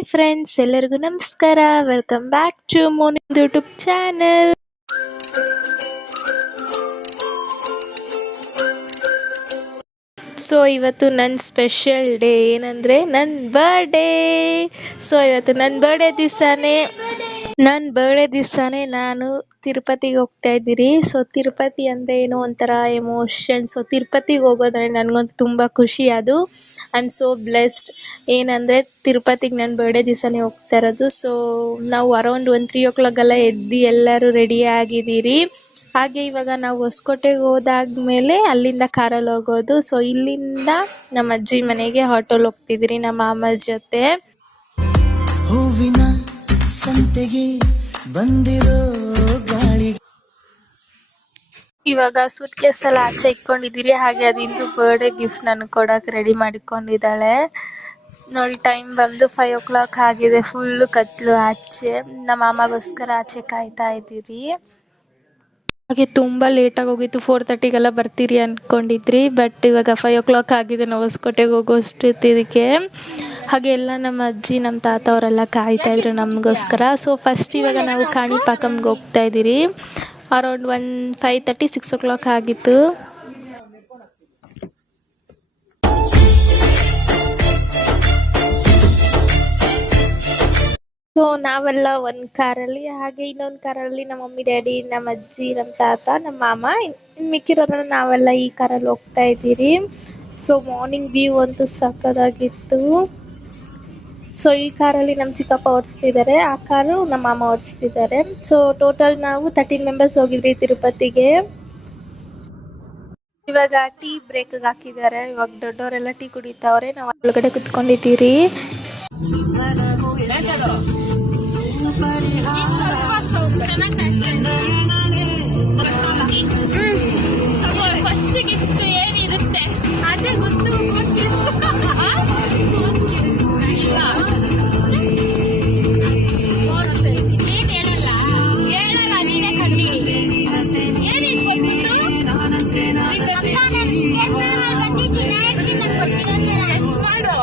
Hi friends, ಎಲ್ಲರಿಗೂ ನಮಸ್ಕಾರ. Welcome back to morning YouTube channel. So ಇವತ್ತು ನನ್ನ ಸ್ಪೆಷಲ್ ಡೇ ಏನಂದರೆ ನನ್ನ ಬರ್ಡೇ. ಸೊ ಇವತ್ತು ನನ್ನ ಬರ್ಡೇ ದಿವಸನೇ ನಾನು ತಿರುಪತಿಗೆ ಹೋಗ್ತಾ ಇದ್ದೀರಿ. ಸೊ ತಿರುಪತಿ ಅಂದರೆ ಏನೋ ಒಂಥರ ಎಮೋಷನ್. ಸೊ ತಿರುಪತಿಗೆ ಹೋಗೋದಂದ್ರೆ ನನಗಂತೂ ತುಂಬ ಖುಷಿ. ಅದು ಐ ಆಮ್ ಸೋ ಬ್ಲೆಸ್ಡ್. ಏನಂದರೆ ತಿರುಪತಿಗೆ ನನ್ನ ಬರ್ಡೇ ದಿವಸನೇ ಹೋಗ್ತಾ ಇರೋದು. ಸೊ ನಾವು ಅರೌಂಡ್ 3 o'clock ಎದ್ದು ಎಲ್ಲರೂ ರೆಡಿ ಆಗಿದ್ದೀರಿ. ಹಾಗೆ ಇವಾಗ ನಾವು ಹೊಸಕೋಟೆಗೆ ಹೋದಾದ್ಮೇಲೆ ಅಲ್ಲಿಂದ ಕಾರಲ್ಲಿ ಹೋಗೋದು. ಸೊ ಇಲ್ಲಿಂದ ನಮ್ಮ ಅಜ್ಜಿ ಮನೆಗೆ ಆಟೋಲ್ಲಿ ಹೋಗ್ತಿದ್ದೀರಿ ನಮ್ಮ ಮಾಮ ಜೊತೆ. ಹೂವಿನ ಸಂತೆಗೆ ಬಂದಿರೋ ಗಾಳಿ. ಇವಾಗ ಸೂಟ್ ಕೇಸ್ ಎಲ್ಲ ಆಚೆ ಇಟ್ಕೊಂಡಿದ್ದೀರಿ. ಹಾಗೆ ಅದಿಂದು ಬರ್ಡೇ ಗಿಫ್ಟ್ ನನ್ಗೆ ಕೊಡಕ್ಕೆ ರೆಡಿ ಮಾಡಿಕೊಂಡಿದ್ದಾಳೆ. ನೋಡಿ ಟೈಮ್ ಬಂದು 5 o'clock ಆಗಿದೆ. ಫುಲ್ಲು ಕತ್ಲು ಆಚೆ. ನಮ್ಮ ಮಾಮಗೋಸ್ಕರ ಆಚೆ ಕಾಯ್ತಾ ಇದ್ದೀರಿ. ಹಾಗೆ ತುಂಬ ಲೇಟಾಗಿ ಹೋಗಿತ್ತು. 4:30 ಬರ್ತೀರಿ ಅಂದ್ಕೊಂಡಿದ್ರಿ. ಬಟ್ ಇವಾಗ 5 o'clock ಆಗಿದೆ. ನಾವು ಹೊಸಕೋಟೆಗೆ ಹೋಗೋಷ್ಟೊತ್ತಿಗೆ. ಹಾಗೆ ಎಲ್ಲ ನಮ್ಮ ಅಜ್ಜಿ ನಮ್ಮ ತಾತ ಅವರೆಲ್ಲ ಕಾಯ್ತಾ ಇದ್ರು ನಮಗೋಸ್ಕರ. ಸೊ ಫಸ್ಟ್ ಇವಾಗ ನಾವು ಕಾಣಿಪಾಕಂಗೆ ಹೋಗ್ತಾ ಇದ್ದೀರಿ. ಅರೌಂಡ್ 5:30 6 o'clock ಆಗಿತ್ತು. ಸೊ ನಾವೆಲ್ಲ ಒಂದು ಕಾರಲ್ಲಿ, ಹಾಗೆ ಇನ್ನೊಂದು ಕಾರಲ್ಲಿ ನಮ್ಮ ಮಮ್ಮಿ ಡ್ಯಾಡಿ, ನಮ್ಮ ಅಜ್ಜಿ, ನಮ್ಮ ತಾತ, ನಮ್ಮ ಮಾಮ, ಮಿಕ್ಕಿರೋರೆಲ್ಲ ನಾವೆಲ್ಲ ಈ ಕಾರಲ್ಲಿ ಹೋಗ್ತಾ ಇದ್ದೀರಿ. ಸೊ ಮಾರ್ನಿಂಗ್ ವ್ಯೂ ಅಂತೂ ಸಕ್ಕತ್ತಾಗಿತ್ತು. ಸೊ ಈ ಕಾರಲ್ಲಿ ನಮ್ಮ ಚಿಕ್ಕಪ್ಪ ಓಡಿಸ್ತಿದ್ದಾರೆ, ಆ ಕಾರು ನಮ್ಮ ಮಾಮ ಓಡಿಸ್ತಿದ್ದಾರೆ. ಸೊ ಟೋಟಲ್ ನಾವು 13 members ಹೋಗಿದ್ರಿ ತಿರುಪತಿಗೆ. ಇವಾಗ ಟೀ ಬ್ರೇಕ್ಗೆ ಹಾಕಿದ್ದಾರೆ. ಇವಾಗ ದೊಡ್ಡವರೆಲ್ಲ ಟೀ ಕುಡಿತಾವ್ರೆ. ನಾವು ಒಳಗಡೆ ಕುತ್ಕೊಂಡಿದ್ದೀರಿ. ಏನಿರುತ್ತೆ ಅದೇ ಗೊತ್ತು. ಹೇಳಲ್ಲ ನೀನೇ ಕಂಡಿಡಿ. ಏನಿತ್ತು ಎಷ್ಟು ಮಾಡು.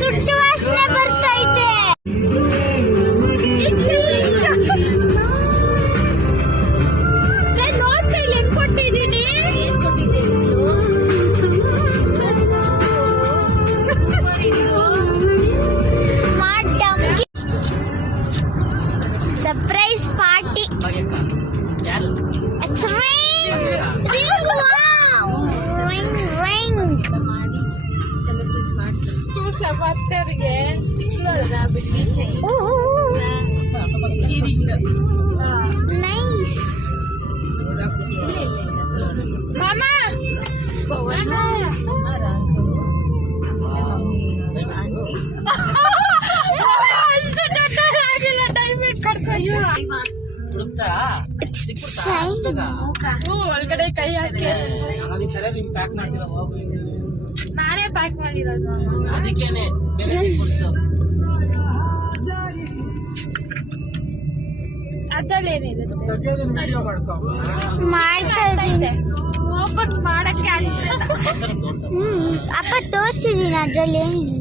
ಸುಟ್ಟು ವಾಸನೆ ಬರ್ತೈತೆ. Surprise party. ಭಕ್ತರಿಗೆ ಒಳಗಡೆ ಕೈ ಹಾಕಿ ನಾನೇ ಪ್ಯಾಕ್ ಮಾಡಿರೋದು. ಅದ್ರಲ್ಲಿ ಏನಿದೆ ಮಾಡ್ತಾ ಇದೆ ಓಪನ್ ಮಾಡಕ್ಕೆ ಅಪ್ಪ ತೋರಿಸಿದೀನಿ ಅದ್ರಲ್ಲಿ ಏನಿದೆ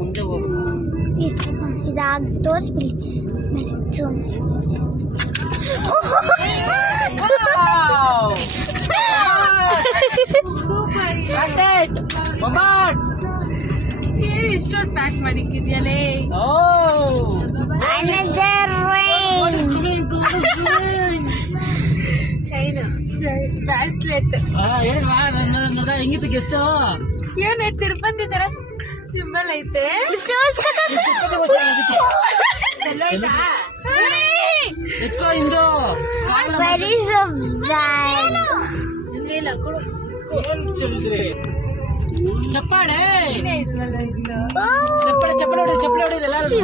ಮುಂದೆ ಹೋಗು ಇದಾಗ ತೋರಿಸ್ಬಿಡಿ ಜೂಮ್ ಏನು ಇಷ್ಟೊಂದು ಪ್ಯಾಕ್ ಮಾಡಿಕ್ಕಿದ್ಯಲೇ ಚೈನು ಬ್ರಾಸ್ಲೆಟ್ ಹೆಂಗಿತ್ತು ಗೆಸ್ ಏನೇ ತಿರುಪತಿ ತರ ಸಿಂಬಲ್ ಐತೆ ಎತ್ಕೋ ಇಂದು ವೆರಿ ಸೊ ಬ್ಯಾಡ್ ಚಪ್ಪಾಳೆ ಚಪ್ಪಳೆ ಚಪ್ಪಳೆ ಹೊಡಿ ಚಪ್ಪಳೆ ಹೊಡಿದ ಎಲ್ಲರೂ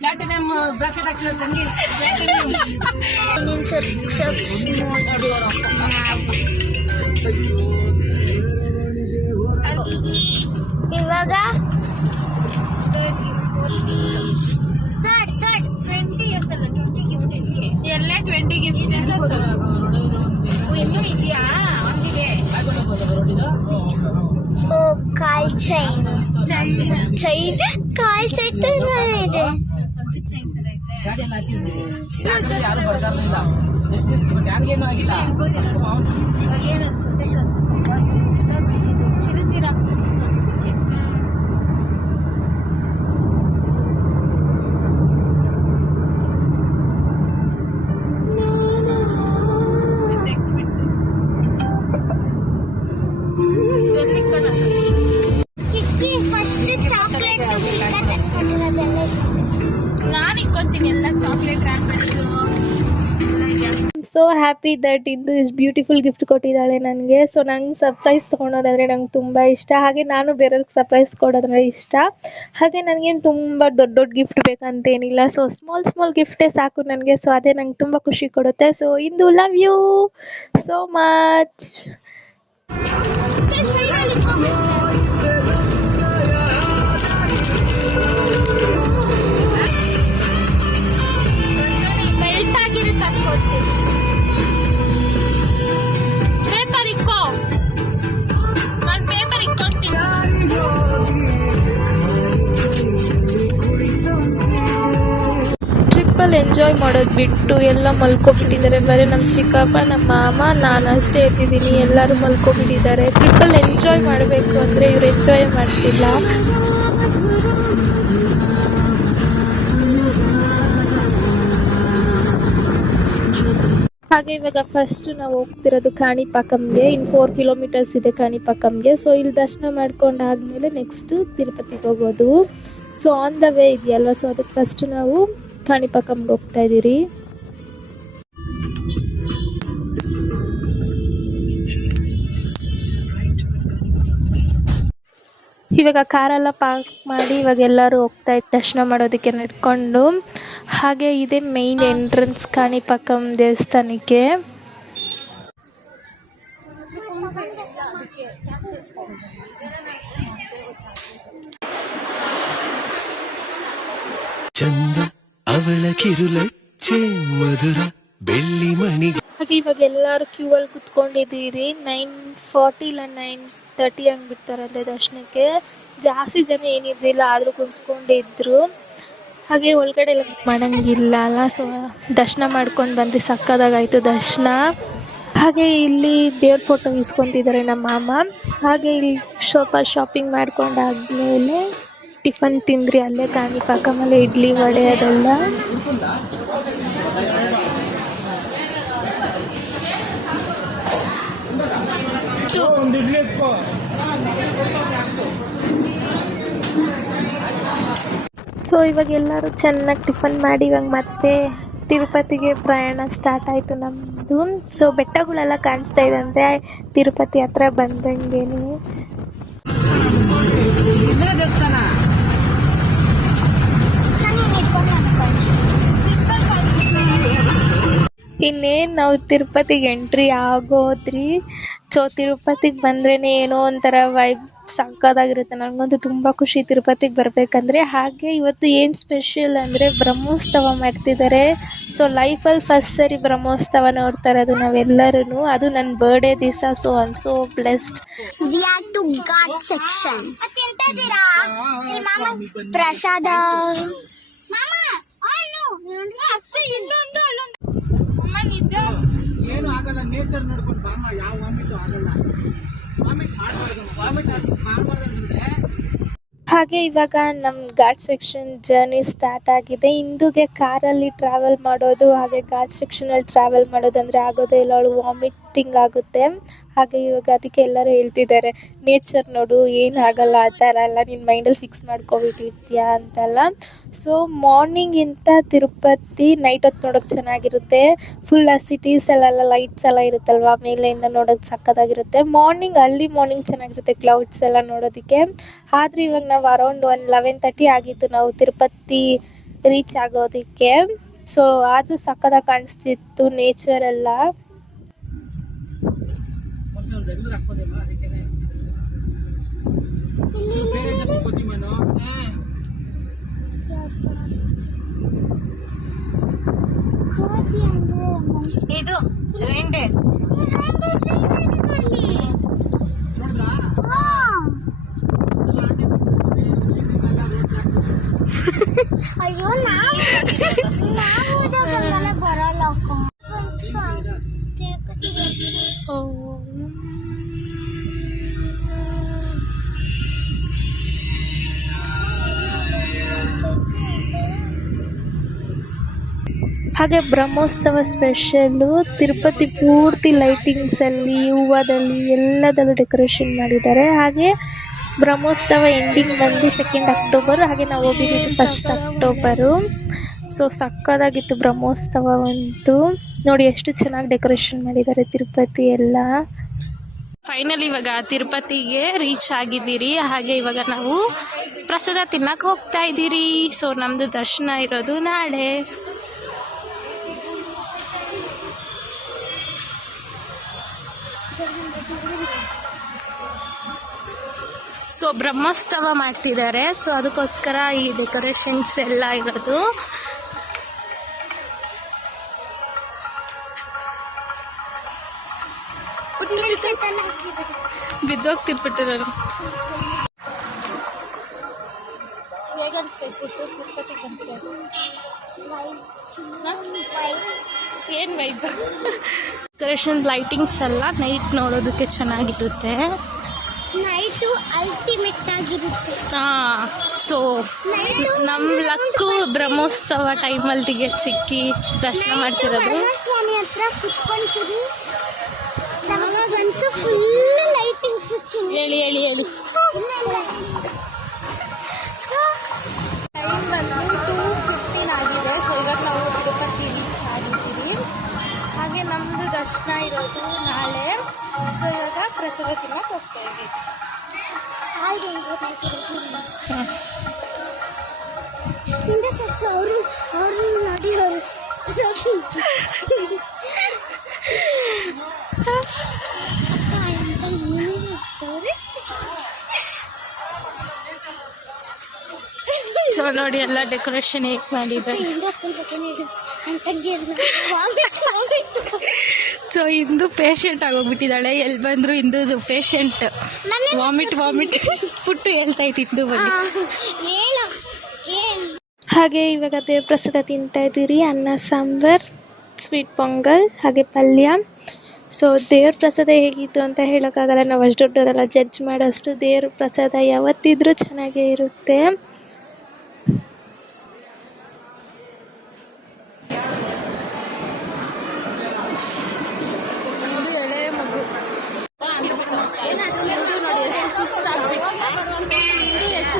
ಪ್ಲಾಟಿನಮ್ ಬ್ರಾಸ್ಲೆಟ್ ಹಾಕ್ಸಿದ ತಂಗಿ ಇವಾಗ 20 years ಅಲ್ಲ 20 ಗಿಫ್ಟ್ ಇಲ್ಲಿ ಎಲ್ಲ 20 ಗಿಫ್ಟ್ ಇನ್ನೂ ಇದೆಯಾ ಒಂದಿದೆ ಓ ಕಾಲ್ ಚೈನ್ ಕಾಲ್ ಚೈನ್ ತರ ಇದೆ ಸ್ವಲ್ಪ ಚೈನ್ ತರ ಐತೆ ಗಾಡಿ ಎಲ್ಲ ಹಾಕಿದ್ವಿ ಯಾರು ಬರ್ತಾರಲಿಲ್ಲ ಯಾರಿಗೇನು ಆಗಿಲ್ಲ ಏನು ಸಸ್ಯ ಇದು ಚಿಲಿಂದಿರ ಹಾಕ್ಸ್ಬೇಕು ಸೋದಿದ್ದಕ್ಕೆ ಫಸ್ಟ್ ಚಾಕ್ಲೇಟ್ ನಾನು ಇಕ್ಕೊಂತೀನಿ ಎಲ್ಲ ಚಾಕ್ಲೇಟ್ ರ್ಯಾಪ್ ಮಾಡಿದ್ದು so happy that Indu is beautiful gift ಕೊಟ್ಟಿದ್ದಾಳೆ ನನಗೆ. ಸೊ ನಂಗೆ ಸರ್ಪ್ರೈಸ್ ತೊಗೊಳೋದಂದರೆ ನಂಗೆ ತುಂಬ ಇಷ್ಟ. ಹಾಗೆ ನಾನು ಬೇರೆಯವ್ರಿಗೆ ಸರ್ಪ್ರೈಸ್ ಕೊಡೋದಂದರೆ ಇಷ್ಟ. ಹಾಗೆ ನನಗೇನು ತುಂಬ ದೊಡ್ಡ ದೊಡ್ಡ ಗಿಫ್ಟ್ ಬೇಕಂತೇನಿಲ್ಲ. ಸೊ ಸ್ಮಾಲ್ ಗಿಫ್ಟೇ ಸಾಕು ನನಗೆ. ಸೊ ಅದೇ ನಂಗೆ ತುಂಬ ಖುಷಿ ಕೊಡುತ್ತೆ. ಸೊ ಇಂದು love you so much. Belt ಆಗಿರುತ್ತೆ ಅನ್ಕೊಳ್ತೀನಿ ಪೇಪರ್ ಇಕ್ಕೋ ನಾನು ಪೇಪರ್ ಇಕ್ಕೊಂತೀನಿ ಟ್ರಿಪ್ಪಲ್ಲಿ ಎಂಜಾಯ್ ಮಾಡೋದು ಬಿಟ್ಟು ಎಲ್ಲ ಮಲ್ಕೊಬಿಟ್ಟಿದ್ದಾರೆ. ಬರೀ ನಮ್ಮ ಚಿಕ್ಕಪ್ಪ ನಮ್ಮ ಮಾಮ ನಾನು ಅಷ್ಟೇ ಎದ್ದಿದ್ದೀನಿ. ಎಲ್ಲರೂ ಮಲ್ಕೊಬಿಟ್ಟಿದ್ದಾರೆ. ಟ್ರಿಪ್ಪಲ್ಲಿ ಎಂಜಾಯ್ ಮಾಡಬೇಕು ಅಂದರೆ ಇವ್ರು ಎಂಜಾಯ್ ಮಾಡ್ತಿಲ್ಲ. ಹಾಗೆ ಇವಾಗ ಫಸ್ಟ್ ನಾವು ಹೋಗ್ತಿರೋದು ಕಾಣಿಪಾಕಂಗೆ. ಇನ್ನು 4 ಕಿಲೋಮೀಟರ್ಸ್ ಇದೆ ಕಾಣಿಪಾಕಂಗೆ. ಸೊ ಇಲ್ಲಿ ದರ್ಶನ ಮಾಡ್ಕೊಂಡಾದ್ಮೇಲೆ ನೆಕ್ಸ್ಟ್ ತಿರುಪತಿಗೆ ಹೋಗೋದು. ಸೊ ಆನ್ ದ ವೇ ಇದೆಯಲ್ವ, ಸೊ ಅದಕ್ಕೆ ಫಸ್ಟ್ ನಾವು ಕಾಣಿಪಾಕಂಗೆ ಹೋಗ್ತಾ ಇದ್ದೀರಿ. ಇವಾಗ ಕಾರೆಲ್ಲ ಪಾರ್ಕ್ ಮಾಡಿ ಇವಾಗ ಎಲ್ಲರೂ ಹೋಗ್ತಾ ಇತ್ತು ದರ್ಶನ ಮಾಡೋದಕ್ಕೆ ನಡ್ಕೊಂಡು. ಹಾಗೆ ಇದೇ ಮೇನ್ ಎಂಟ್ರೆನ್ಸ್ ಕಾಣಿಪಾಕಂ ದೇವಸ್ಥಾನಕ್ಕೆ. ಚಂದ ಅವಳ ಕಿರುಲಚ್ಚೆ ಮಧುರ ಬೆಳ್ಳಿ ಮಣಿ. ಹಾಗೆ ಇವಾಗ ಎಲ್ಲರೂ ಕ್ಯೂ ಅಲ್ಲಿ ಕುತ್ಕೊಂಡಿದ್ದೀರಿ. 9:40 ಇಲ್ಲ 9:30 ಹಂಗೆ ಬಿಡ್ತಾರಂತೆ ದರ್ಶನಕ್ಕೆ. ಜಾಸ್ತಿ ಜನ ಏನಿದ್ರಿಲ್ಲ, ಆದರೂ ಕುಂಸ್ಕೊಂಡಿದ್ರು. ಹಾಗೆ ಒಳಗಡೆ ಎಲ್ಲ ಮಾಡಂಗಿಲ್ಲ ಅಲ್ಲ. ಸೊ ದರ್ಶನ ಮಾಡ್ಕೊಂಡು ಬಂದು ಸಕ್ಕದಾಗಾಯ್ತು ದರ್ಶನ. ಹಾಗೆ ಇಲ್ಲಿ ದೇವ್ರ ಫೋಟೋ ಇಸ್ಕೊತಿದ್ದಾರೆ ನಮ್ಮ ಮಾಮ. ಹಾಗೆ ಇಲ್ಲಿ ಸ್ವಲ್ಪ ಶಾಪಿಂಗ್ ಮಾಡ್ಕೊಂಡಾದ್ಮೇಲೆ ಟಿಫನ್ ತಿಂದ್ರಿ ಅಲ್ಲೇ ಕಾಣಿಪಾಕಮಲ್ಲಿ ಇಡ್ಲಿ ವಡೆ ಅದೆಲ್ಲ. ಸೊ ಇವಾಗ ಎಲ್ಲರೂ ಚೆನ್ನಾಗಿ ಟಿಫನ್ ಮಾಡಿ ಇವಾಗ ಮತ್ತೆ ತಿರುಪತಿಗೆ ಪ್ರಯಾಣ ಸ್ಟಾರ್ಟ್ ಆಯಿತು ನಮ್ಮದು. ಸೊ ಬೆಟ್ಟಗಳೆಲ್ಲ ಕಾಣಿಸ್ತಾ ಇದೆ ಅಂದರೆ ತಿರುಪತಿ ಹತ್ರ ಬಂದಂಗೆನೆ. ದೇವಸ್ಥಾನ ಇನ್ನೇನು ನಾವು ತಿರುಪತಿಗೆ ಎಂಟ್ರಿ ಆಗೋದ್ರಿ. ಸೊ ತಿರುಪತಿಗೆ ಬಂದ್ರೇನೆ ಏನೋ ಒಂಥರ ವೈಬ್ ಸಕ್ಕತ್ತಾಗಿರುತ್ತೆ. ನನಗಂತೂ ತುಂಬ ಖುಷಿ ತಿರುಪತಿಗೆ ಬರಬೇಕಂದ್ರೆ. ಹಾಗೆ ಇವತ್ತು ಏನು ಸ್ಪೆಷಲ್ ಅಂದರೆ ಬ್ರಹ್ಮೋತ್ಸವ ಮಾಡ್ತಿದ್ದಾರೆ. ಸೊ ಲೈಫಲ್ಲಿ ಫಸ್ಟ್ ಸರಿ ಬ್ರಹ್ಮೋತ್ಸವ ನೋಡ್ತಾ ಇರೋದು ನಾವೆಲ್ಲರೂ, ಅದು ನನ್ನ ಬರ್ಡೇ ದಿವಸ. So I am so blessed. We are to ghat section. ತಿಂತಿದ್ದೀರಾ ಪ್ರಸಾದ? ಏನು ಆಗಲ್ಲ, ನೇಚರ್ ನೋಡ್ಕೊಂಡು ಬಾಮ, ಯಾವ ವಾಮಿಟ್ ಆಗಲ್ಲ. ವಾಮಿಟ್ ಮಾಡ್ಬಾರ್ದಂದ್ರೆ ಹಾಗೆ ಇವಾಗ ನಮ್ಮ ಘಾಟ್ ಸೆಕ್ಷನ್ ಜರ್ನಿ ಸ್ಟಾರ್ಟ್ ಆಗಿದೆ. ಹಿಂದೂಗೆ ಕಾರಲ್ಲಿ ಟ್ರಾವೆಲ್ ಮಾಡೋದು ಹಾಗೆ ಘಾಟ್ ಸೆಕ್ಷನಲ್ಲಿ ಟ್ರಾವೆಲ್ ಮಾಡೋದು ಅಂದರೆ ಆಗೋದೇ ಇಲ್ಲ, ಅವಳು ವಾಮಿಟಿಂಗ್ ಆಗುತ್ತೆ. ಹಾಗೆ ಇವಾಗ ಅದಕ್ಕೆ ಎಲ್ಲರೂ ಹೇಳ್ತಿದ್ದಾರೆ ನೇಚರ್ ನೋಡು ಏನಾಗಲ್ಲ, ಆ ಥರ ಎಲ್ಲ ನಿನ್ನ ಮೈಂಡಲ್ಲಿ ಫಿಕ್ಸ್ ಮಾಡ್ಕೊಬಿಟ್ಟಿರ್ತೀಯಾ ಅಂತೆಲ್ಲ. ಸೊ ಮಾರ್ನಿಂಗಿಂತ ತಿರುಪತಿ ನೈಟ್ ಹೊತ್ತು ನೋಡೋಕೆ ಚೆನ್ನಾಗಿರುತ್ತೆ. ಫುಲ್ ಆ ಸಿಟೀಸಲ್ಲೆಲ್ಲ ಲೈಟ್ಸ್ ಎಲ್ಲ ಇರುತ್ತಲ್ವ, ಮೇಲೆಯಿಂದ ನೋಡೋಕೆ ಸಕ್ಕತ್ತಾಗಿರುತ್ತೆ. ಅರ್ಲಿ ಮಾರ್ನಿಂಗ್ ಚೆನ್ನಾಗಿರುತ್ತೆ ಕ್ಲೌಡ್ಸ್ ಎಲ್ಲ ನೋಡೋದಕ್ಕೆ. ಆದರೆ ಇವಾಗ ನಾವು ಅರೌಂಡ್ 11:30 ಆಗಿತ್ತು ನಾವು ತಿರುಪತಿ ರೀಚ್ ಆಗೋದಕ್ಕೆ. ಸೊ ಆದರೂ ಸಕ್ಕತ್ತಾಗಿ ಕಾಣಿಸ್ತಿತ್ತು ನೇಚರ್ ಎಲ್ಲ. ರೆಗ್ಯುಲರ್ ಹಾಕೋದಿಲ್ಲ, ಅದಕ್ಕೆ ಬೇರೆ ಜೊತೆ ಕೋತಿ ಮನು ಇದು ರೆಂಡೆ ಅಯ್ಯೋ ನಾವು ಬರಲ್ಲ ಹಾಗೆ ಬ್ರಹ್ಮೋತ್ಸವ ಸ್ಪೆಷಲ್ಲು ತಿರುಪತಿ ಪೂರ್ತಿ ಲೈಟಿಂಗ್ಸಲ್ಲಿ, ಹೂವದಲ್ಲಿ ಎಲ್ಲದಲ್ಲೂ ಡೆಕೋರೇಷನ್ ಮಾಡಿದ್ದಾರೆ. ಹಾಗೆ ಬ್ರಹ್ಮೋತ್ಸವ ಎಂಡಿಂಗ್ ಬಂದು 2 ಅಕ್ಟೋಬರ್, ಹಾಗೆ ನಾವು ಹೋಗಿದ್ದು 1 ಅಕ್ಟೋಬರು. ಸೊ ಸಕ್ಕತ್ತಾಗಿತ್ತು ಬ್ರಹ್ಮೋತ್ಸವ ಅಂತೂ. ನೋಡಿ ಎಷ್ಟು ಚೆನ್ನಾಗಿ ಡೆಕೋರೇಷನ್ ಮಾಡಿದ್ದಾರೆ ತಿರುಪತಿ ಎಲ್ಲ. ಫೈನಲಿ ಇವಾಗ ತಿರುಪತಿಗೆ ರೀಚ್ ಆಗಿದ್ದೀರಿ. ಹಾಗೆ ಇವಾಗ ನಾವು ಪ್ರಸಾದ ತಿನ್ನಕ್ಕೆ ಹೋಗ್ತಾ ಇದ್ದೀರಿ. ಸೊ ನಮ್ಮದು ದರ್ಶನ ಇರೋದು ನಾಳೆ. ಸೊ ಬ್ರಹ್ಮೋತ್ಸವ ಮಾಡ್ತಿದ್ದಾರೆ. ಸೊ ಅದಕ್ಕೋಸ್ಕರ ಈ ಡೆಕೋರೇಷನ್ಸ್ ಎಲ್ಲ ಇರೋದು. ಬಿದ್ದೋಗ್ತಿರ್ಬಿಟ್ಟಿರೋರು. ಏನು ವೈಬ್. ಡೆಕೋರೇಷನ್ ಲೈಟಿಂಗ್ಸ್ ಎಲ್ಲ ನೈಟ್ ನೋಡೋದಕ್ಕೆ ಚೆನ್ನಾಗಿರುತ್ತೆ. ನೈಟು ಅಲ್ಟಿಮೇಟ್ ಆಗಿರುತ್ತೆ. ಹಾಂ, ಸೊ ನಮ್ಮ ಲಕ್ಕು ಬ್ರಹ್ಮೋತ್ಸವ ಟೈಮಲ್ಲಿ ಟಿಕೆಟ್ ಸಿಕ್ಕಿ ದರ್ಶನ ಮಾಡ್ತಿರೋದು. ಸ್ವಾಮಿ ಹತ್ರ ಕುತ್ಕೊಂತೀವಿ, ನಮಗಂತೂ ಫುಲ್ ಲೈಟಿಂಗ್ಸ್. ಹೇಳಿ ಟೈಮ್ ಬಂದು 2:15 ಆಗಿದೆ. ಸೊ ಇವಾಗ ನಾವು ತಿರುಪತಿ ರೀಚ್ ಆಗಿದ್ದೀವಿ. ಹಾಗೆ ನಮ್ಮದು ದರ್ಶನ ಇರೋದು ನಾಳೆ. ಸೊ ಇವಾಗ ಪ್ರಸಾದ ತಿನ್ನಕ್ಕೆ ಹೋಗ್ತಾ ಇದ್ದೀವಿ. ಹಿಂದೆ ತರ್ಸು, ಅವರು ನೋಡಿ ಅವರು ಸೊ ನೋಡಿ ಎಲ್ಲ ಡೆಕೋರೇಷನ್ ಹೇಗೆ ಮಾಡಿದ್ದಾರೆ. ಸೊ ಇಂದು ಪೇಷಂಟ್ ಆಗೋಗ್ಬಿಟ್ಟಿದ್ದಾಳೆ. ಎಲ್ಲಿ ಬಂದ್ರು ಇಂದು ಪೇಷಂಟ್ ವಾಮಿಟ್ ಪುಟ್ಟು ಹೇಳ್ತಾ ಇತ್ತು ಇಂದು ಬನ್ನಿ. ಹಾಗೆ ಇವಾಗ ದೇವ್ರ ಪ್ರಸಾದ ತಿಂತಾ ಇದ್ದೀರಿ. ಅನ್ನ ಸಾಂಬಾರ್, ಸ್ವೀಟ್ ಪೊಂಗಲ್ ಹಾಗೆ ಪಲ್ಯ. ಸೊ ದೇವ್ರ ಪ್ರಸಾದ ಹೇಗಿತ್ತು ಅಂತ ಹೇಳೋಕ್ಕಾಗಲ್ಲ, ನಾವು ಅಷ್ಟು ದೊಡ್ಡವರೆಲ್ಲ ಜಡ್ಜ್ ಮಾಡೋಷ್ಟು. ದೇವ್ರ ಪ್ರಸಾದ ಯಾವತ್ತಿದ್ರೂ ಚೆನ್ನಾಗೇ ಇರುತ್ತೆ.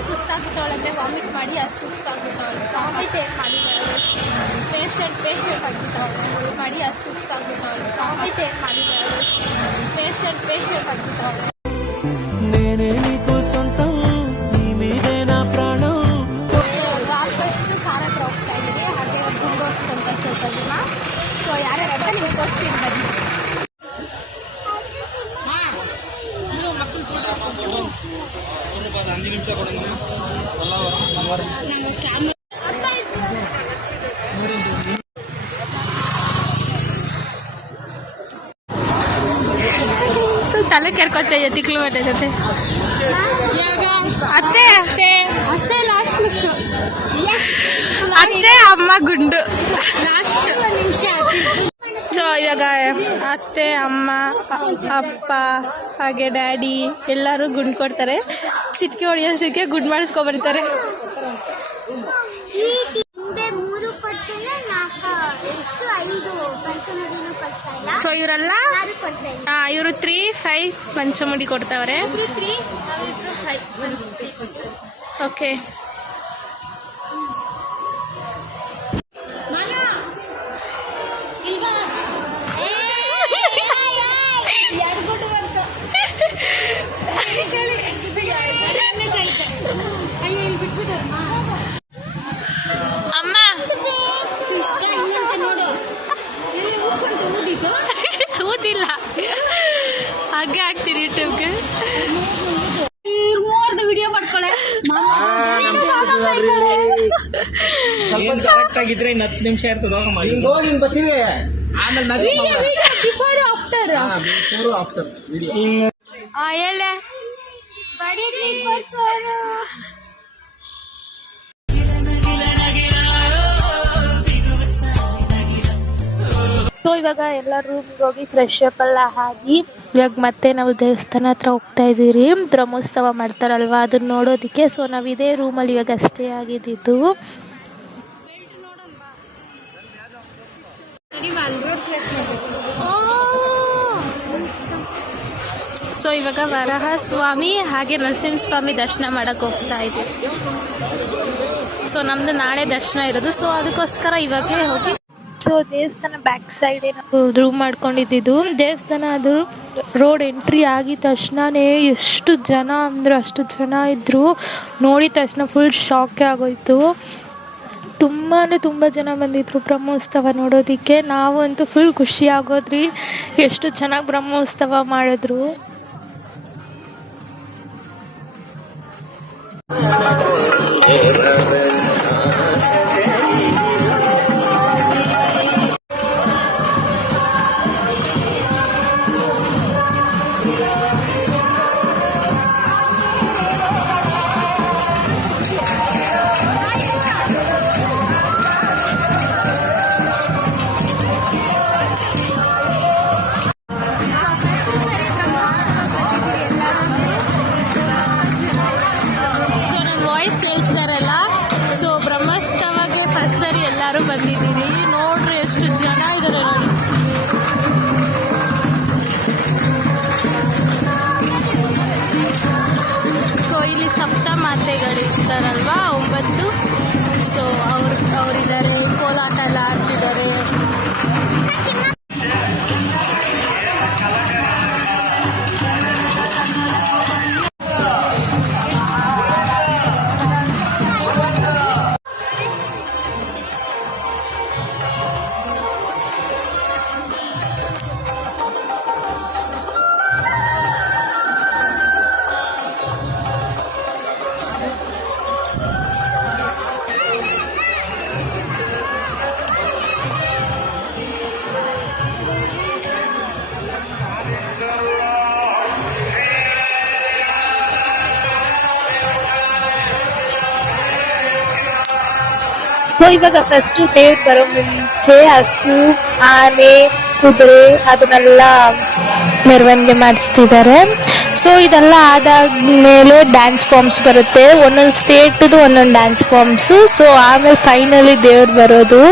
ಸುಸ್ತಾಗ್ಬಿಟ್ಟವಳಂತೆ, ವಾಮಿಟ್ ಮಾಡಿ ಅದು ಸುಸ್ತಾಗ್ಬಿಟ್ಟವಳು. ವಾಮಿಟ್ ಏನು ಮಾಡಿ ಪೇಷಂಟ್ ಆಗಿಬಿಟ್ಟವಳು ಮಾಡಿ ಅದು ಸುಸ್ತಾಗ್ಬಿಟ್ಟವಳು. ವಾಮಿಟ್ ಏನು ಮಾಡಿ ಪೇಷಂಟ್ ಆಗಿಬಿಟ್ಟವಳು. నేనే నీకు సొంతం నీ మీదే నా ప్రాణం. ಸೊ ವಾಪಸ್ಸು ಕಾರ್ ಹತ್ರ ಹೋಗ್ತಾ ಇದ್ದೀವಿ. ಹಾಗೆ ಗುಂಡೋಡ್ಸ್ಕೊಂತ ಸ್ವಲ್ಪ ಜನ. ಸೊ ಯಾರ್ಯಾರು ಅಂತ ನಿಮ್ಗೆ ತೋರಿಸ್ತೀನಿ ಬನ್ನಿ. ತಲೆ ಕೆರ್ಕೊತಾ ಇದೆ ತಿಕ್ಲು ಬಟ್ಟೆ ಜೊತೆ ಅತ್ತೆ ಅತ್ತೆ ಅತ್ತೆ ಲಾಸ್ಟ್ ಅತ್ತೆ ಅಮ್ಮ ಗುಂಡು ಲಾಸ್ಟ್ ನಿಮಿಷ. ಸೊ ಇವಾಗ ಅತ್ತೆ ಅಮ್ಮ ಅಪ್ಪ ಹಾಗೆ ಡ್ಯಾಡಿ ಎಲ್ಲರೂ ಗುಂಡು ಕೊಡ್ತಾರೆ. ಸಿಟ್ಕೆ ಹೊಡಿಯೋದಕ್ಕೆ ಗುಂಡು ಮಾಡಿಸ್ಕೊಬರ್ತಾರೆ. ಸೊ ಇವರೆಲ್ಲ ಇವರು 3, 5 ಪಂಚಮುಡಿ ಕೊಡ್ತಾವ್ರೆ. ಓಕೆ ಅಮ್ಮ ಊದಿಲ್ಲ ಹಾಗೆ ಹಾಕ್ತೀನಿ ಯೂಟ್ಯೂಬ್ಗೆ. ವಿಡಿಯೋ ಮಾಡ್ಕೊಳ್ಳೆ ಕರೆಕ್ಟ್ ಆಗಿದ್ರೆ ಇನ್ನು 10 ನಿಮಿಷ ಇರ್ತದೆ. ಹೋಗಿ ಬರ್ತೀವಿ ಆಮೇಲೆ ಬಿಫೋರ್ ಆಫ್ಟರ್ ಹೇಳೆ ಸೊ ಇವಾಗ ಎಲ್ಲ ರೂಮ್ಗೆ ಹೋಗಿ ಫ್ರೆಶ್ ಅಪ್ ಎಲ್ಲ ಆಗಿ ಇವಾಗ ಮತ್ತೆ ನಾವು ದೇವಸ್ಥಾನ ಹತ್ರ ಹೋಗ್ತಾ ಇದ್ದೀರಿ. ಬ್ರಹ್ಮೋತ್ಸವ ಮಾಡ್ತಾರಲ್ವಾ ಅದನ್ನ ನೋಡೋದಕ್ಕೆ. ಸೊ ನಾವು ಇದೇ ರೂಮಲ್ಲಿ ಇವಾಗ ಸ್ಟೇ ಆಗಿದ್ದು. ಸೊ ಇವಾಗ ವರಹ ಸ್ವಾಮಿ ಹಾಗೆ ನರಸಿಂಹ ಸ್ವಾಮಿ ದರ್ಶನ ಮಾಡಕ್ಕೆ ಹೋಗ್ತಾ ಇದ್ದೀವಿ. ಸೊ ನಮ್ದು ನಾಳೆ ದರ್ಶನ ಇರೋದು. ಸೊ ಅದಕ್ಕೋಸ್ಕರ ಇವಾಗೇ ಹೋಗಿ. ಸೊ ದೇವಸ್ಥಾನ ಬ್ಯಾಕ್ ಸೈಡ್ ನಾವು ರೂಮ್ ಮಾಡ್ಕೊಂಡಿದ್ದು. ದೇವಸ್ಥಾನ ಅದು ರೋಡ್ ಎಂಟ್ರಿ ಆಗಿದ ತಕ್ಷಣನೇ ಎಷ್ಟು ಜನ ಅಂದ್ರೆ ಅಷ್ಟು ಜನ ಇದ್ರು. ನೋಡಿದ ತಕ್ಷಣ ಫುಲ್ ಶಾಕ್ ಆಗೋಯ್ತು. ತುಂಬ ಅಂದರೆ ತುಂಬ ಜನ ಬಂದಿದ್ರು ಬ್ರಹ್ಮೋತ್ಸವ ನೋಡೋದಕ್ಕೆ. ನಾವಂತೂ ಫುಲ್ ಖುಷಿ ಆಗೋದ್ರಿ, ಎಷ್ಟು ಚೆನ್ನಾಗಿ ಬ್ರಹ್ಮೋತ್ಸವ ಮಾಡಿದ್ರು. ಬಂದಿದ್ದೀರಿ ನೋಡ್ರಿ ಎಷ್ಟು ಜನ ಇದ್ದಾರೆ ನೋಡಿ. ಸೊ ಇಲ್ಲಿ ಸಪ್ತ ಮಾತೆಗಳು ಇರ್ತಾರಲ್ವಾ 9. ಸೊ ಅವರಿದ್ದಾರೆ, ಕೋಲಾಟ ಎಲ್ಲ ಆಡ್ತಿದ್ದಾರೆ. ಸೊ ಇವಾಗ ಫಸ್ಟ್ ದೇವ್ರು ಬರೋ ಮುಂಚೆ ಹಸು, ಆನೆ, ಕುದುರೆ ಅದನ್ನೆಲ್ಲ ಮೆರವಣಿಗೆ ಮಾಡಿಸ್ತಿದ್ದಾರೆ. ಸೊ ಇದೆಲ್ಲ ಆದಾದ್ಮೇಲೆ ಡ್ಯಾನ್ಸ್ ಫಾರ್ಮ್ಸ್ ಬರುತ್ತೆ. ಒಂದೊಂದು ಸ್ಟೇಟ್ದು ಒಂದೊಂದು ಡ್ಯಾನ್ಸ್ ಫಾರ್ಮ್ಸು. ಸೊ ಆಮೇಲೆ ಫೈನಲಿ ದೇವ್ರು ಬರೋದು.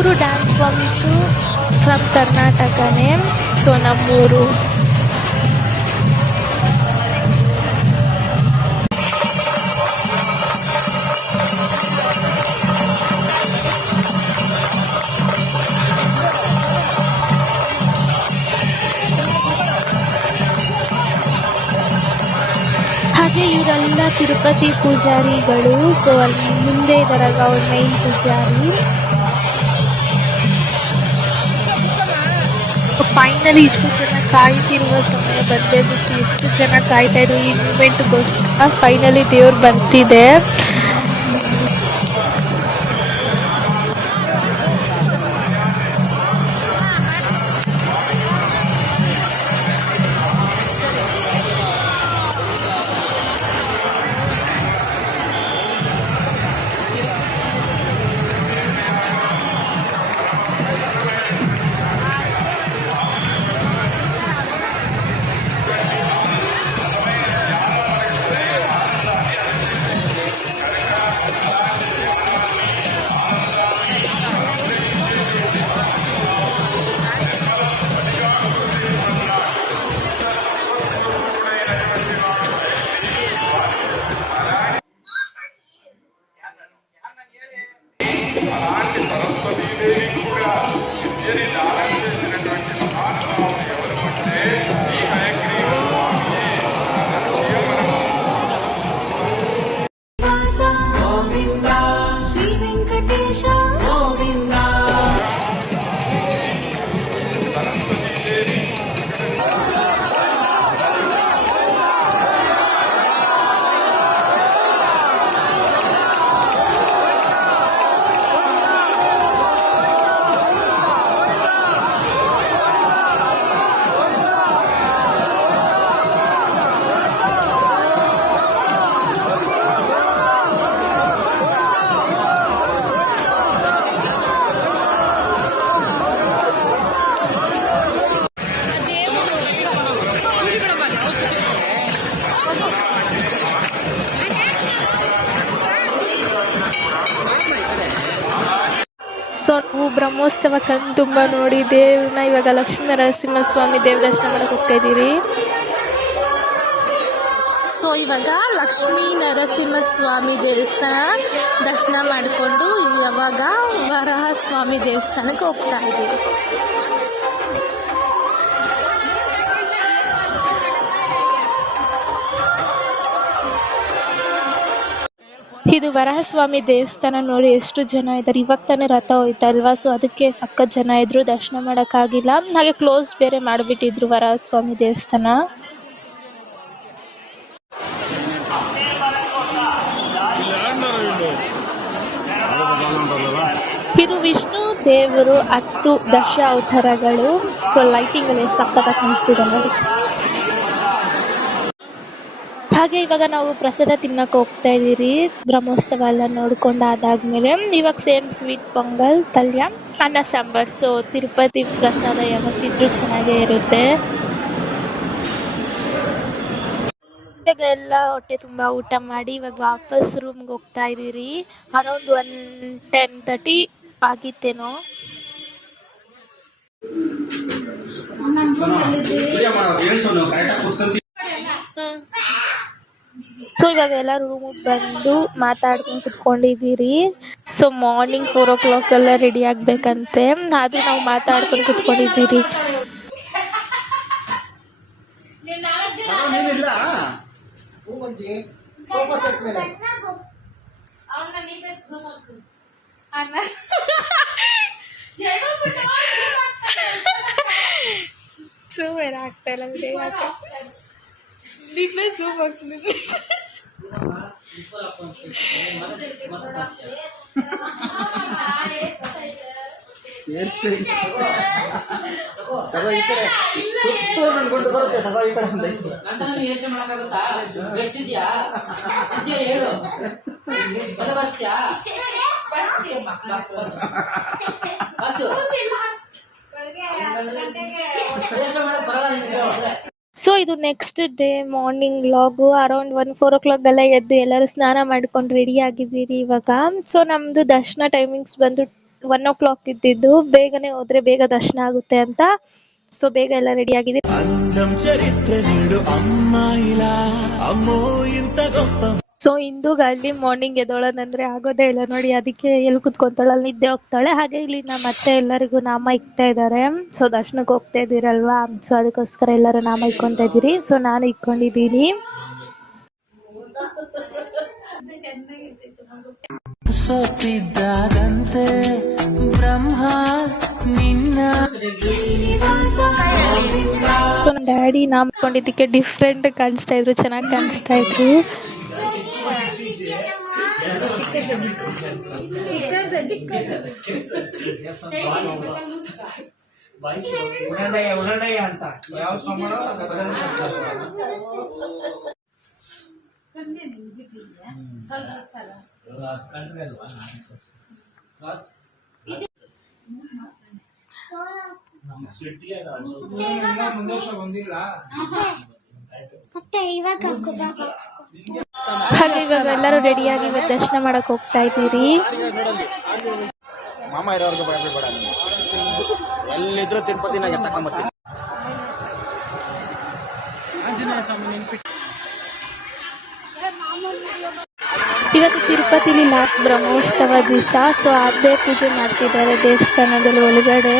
ಮೂರು ಡ್ಯಾನ್ಸ್ ಫಾರ್ಮ್ಸು ಫ್ರಮ್ ಕರ್ನಾಟಕನೇ. ಸೊ ನಮ್ಮೂರು ಹಾಗೆ ಇವರೆಲ್ಲ ತಿರುಪತಿ ಪೂಜಾರಿಗಳು. ಸೊ ಅಲ್ಲಿ ಮುಂದೆ ಇದಾರಲ್ವ ಅವ್ರ ಮೈನ್ ಪೂಜಾರಿ. ಫೈನಲಿ ಇಷ್ಟು ಜನ ಕಾಯ್ತಿರುವ ಸಮಯ ಬಂದೇ ಬಿಟ್ಟು ಎಷ್ಟು ಜನ ಕಾಯ್ತಾ ಇದ್ರು ಈ ಮೂಮೆಂಟ್ಗೋಸ್ಕರ. ಫೈನಲಿ ದೇವ್ರು ಬರ್ತಿದೆ. ಸೊ ನಾವು ಬ್ರಹ್ಮೋತ್ಸವ ಕಣ್ತುಂಬ ನೋಡಿ ದೇವ್ರನ್ನ ಇವಾಗ ಲಕ್ಷ್ಮೀ ನರಸಿಂಹಸ್ವಾಮಿ ದೇವ್ರ ದರ್ಶನ ಮಾಡಕ್ಕೆ ಹೋಗ್ತಾ ಇದ್ದೀರಿ. ಸೊ ಇವಾಗ ಲಕ್ಷ್ಮೀ ನರಸಿಂಹಸ್ವಾಮಿ ದೇವಸ್ಥಾನ ದರ್ಶನ ಮಾಡಿಕೊಂಡು ಯಾವಾಗ ವರಹ ಸ್ವಾಮಿ ದೇವಸ್ಥಾನಕ್ಕೆ ಹೋಗ್ತಾ ಇದ್ದೀವಿ. ಇದು ವರಹಸ್ವಾಮಿ ದೇವಸ್ಥಾನ ನೋಡಿ ಎಷ್ಟು ಜನ ಇದ್ದಾರೆ. ಇವಾಗ ತಾನೇ ರಥ ಹೋಯ್ತಲ್ವಾ, ಸೊ ಅದಕ್ಕೆ ಸಖತ್ ಜನ ಇದ್ರು, ದರ್ಶನ ಮಾಡೋಕ್ಕಾಗಿಲ್ಲ. ಹಾಗೆ ಕ್ಲೋಸ್ ಬೇರೆ ಮಾಡಿಬಿಟ್ಟಿದ್ರು ವರಹಸ್ವಾಮಿ ದೇವಸ್ಥಾನ. ಇದು ವಿಷ್ಣು ದೇವರು 10 ದಶ ಅವತಾರಗಳು. ಸೊ ಲೈಟಿಂಗ್ ಅಲ್ಲಿ ಸಖತ್ತಾಗಿ ಕಾಣಿಸ್ತಿದೆ ನೋಡಿ. ಹಾಗೆ ಇವಾಗ ನಾವು ಪ್ರಸಾದ ತಿನ್ನಕ್ಕೆ ಹೋಗ್ತಾ ಇದ್ದೀರಿ. ಬ್ರಹ್ಮೋತ್ಸವ ಎಲ್ಲ ನೋಡ್ಕೊಂಡು ಅದಾದ್ಮೇಲೆ ಇವಾಗ ಸೇಮ್ ಸ್ವೀಟ್ ಪೊಂಗಲ್, ಪಲ್ಯ, ಅನ್ನ ಸಾಂಬಾರ್. ಸೊ ತಿರುಪತಿ ಪ್ರಸಾದ ಯಾವತ್ತಿದ್ರೂ ಚೆನ್ನಾಗೇ ಇರುತ್ತೆ. ಇವಾಗ ಎಲ್ಲ ಹೊಟ್ಟೆ ತುಂಬ ಊಟ ಮಾಡಿ ಇವಾಗ ವಾಪಸ್ ರೂಮ್ಗೆ ಹೋಗ್ತಾ ಇದ್ದೀರಿ. ಅರೌಂಡ್ 10:30 ಆಗಿತ್ತೇನೋ. ಸೊ ಇವಾಗ ಎಲ್ಲ ರೂಮಿಗೆ ಬಂದು ಮಾತಾಡ್ಕೊಂಡು ಕುತ್ಕೊಂಡಿದ್ದೀರಿ. ಸೊ ಮಾರ್ನಿಂಗ್ 4 o'clock ಎಲ್ಲ ರೆಡಿ ಆಗ್ಬೇಕಂತೆ, ಆದ್ರೂ ನಾವು ಮಾತಾಡ್ಕೊಂಡು ಕುತ್ಕೊಂಡಿದ್ದೀರಿ. ಸೂಪರ್ ಆಗ್ತಾ ಇಲ್ಲ ನಿನ್ನೆ ಝೂಮ್ ಆಗ್ತಿದೆ. ಸೊ ಇದು ನೆಕ್ಸ್ಟ್ ಡೇ ಮಾರ್ನಿಂಗ್ ಲಾಗು. ಅರೌಂಡ್ 4 o'clock ಎದ್ದು ಎಲ್ಲರೂ ಸ್ನಾನ ಮಾಡ್ಕೊಂಡು ರೆಡಿ ಆಗಿದ್ದೀರಿ ಇವಾಗ. ಸೊ ನಮ್ದು ದರ್ಶನ ಟೈಮಿಂಗ್ಸ್ ಬಂದು 1 o'clock ಇದ್ದಿದ್ದು, ಬೇಗನೆ ಹೋದ್ರೆ ಬೇಗ ದರ್ಶನ ಆಗುತ್ತೆ ಅಂತ. ಸೊ ಬೇಗ ಎಲ್ಲ ರೆಡಿ ಆಗಿದೆ. అందం చరిత్ర నేడు అమ్మాయిలా అమ్మో ఇంత గొప్ప. ಸೊ ಇಂದುಗೆ ಅರ್ಲಿ ಮಾರ್ನಿಂಗ್ ಎದ್ದೋಳೋದಂದ್ರೆ ಆಗೋದೇ ಇಲ್ಲ ನೋಡಿ, ಅದಕ್ಕೆ ಎಲ್ಲಿ ಕುತ್ಕೊಂತಾಳೆ ಅಲ್ಲಿ ನಿದ್ದೆ ಹೋಗ್ತಾಳೆ. ಹಾಗೆ ಇಲ್ಲಿ ನಮ್ಮ ಅತ್ತೆ ಎಲ್ಲರಿಗೂ ನಾಮ ಇಕ್ತಾ ಇದ್ದಾರೆ. ಸೊ ದರ್ಶನಕ್ಕೆ ಹೋಗ್ತಾ ಇದ್ದೀರಲ್ವಾ, ಸೊ ಅದಕ್ಕೋಸ್ಕರ ಎಲ್ಲರೂ ನಾಮ ಇಕ್ಕೊಂತ ಇದ್ದೀರಿ. ಸೊ ನಾನು ಇಕ್ಕೊಂಡಿದ್ದೀನಿ. ಸೊಪ್ಪಿದ್ದಾಗಂತೆ ಬ್ರಹ್ಮ ನಿನ್ನ. ಸೊ ನಮ್ಮ ಡ್ಯಾಡಿ ನಾಮ ಇಕ್ಕೊಂಡಿದ್ದಕ್ಕೆ ಡಿಫ್ರೆಂಟ್ ಕಾಣಿಸ್ತಾ ಇದ್ರು, ಚೆನ್ನಾಗಿ ಕಾಣಿಸ್ತಾ ಇದ್ರು. ಅಂತ ಯಾವ ಹಾಗೆ ಇವಾಗ ಎಲ್ಲರೂ ರೆಡಿಯಾಗಿ ಇವಾಗ ದರ್ಶನ ಮಾಡಕ್ ಹೋಗ್ತಾ ಇದ್ದೀರಿ. ಮಾಮ ಇರೋರ್ಗು ಬೇಡ, ಎಲ್ಲಿದ್ರು ತಿರುಪತಿನಾಗೆ ತಗೊಂಬರ್ತೀನಿ. ಇವತ್ತು ತಿರುಪತಿಲಿ ಲಾಸ್ಟ್ ಬ್ರಹ್ಮೋತ್ಸವ ದಿವಸ. ಸೊ ಅದೇ ಪೂಜೆ ಮಾಡ್ತಿದ್ದಾರೆ ದೇವಸ್ಥಾನದಲ್ಲಿ ಒಳಗಡೆ.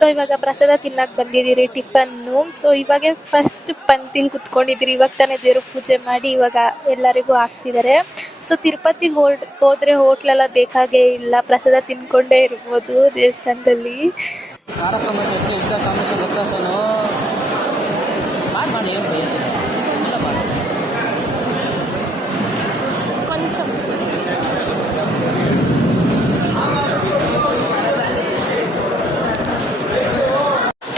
ಸೊ ಇವಾಗ ಪ್ರಸಾದ ತಿನ್ನಕ್ ಬಂದಿದ್ದೀರಿ, ಟಿಫನ್ನು. ಸೊ ಇವಾಗ ಫಸ್ಟ್ ಪಂಕ್ತಿಲಿ ಕುತ್ಕೊಂಡಿದ್ದೀರಿ. ಇವಾಗ ತಾನೇ ದೇವ್ರ ಪೂಜೆ ಮಾಡಿ ಇವಾಗ ಎಲ್ಲರಿಗೂ ಹಾಕ್ತಿದ್ದಾರೆ. ಸೊ ತಿರುಪತಿಗೆ ಹೋದ್ರೆ ಹೋಟ್ಲೆಲ್ಲ ಬೇಕಾಗೇ ಇಲ್ಲ, ಪ್ರಸಾದ ತಿನ್ಕೊಂಡೇ ಇರ್ಬೋದು ದೇವಸ್ಥಾನದಲ್ಲಿ.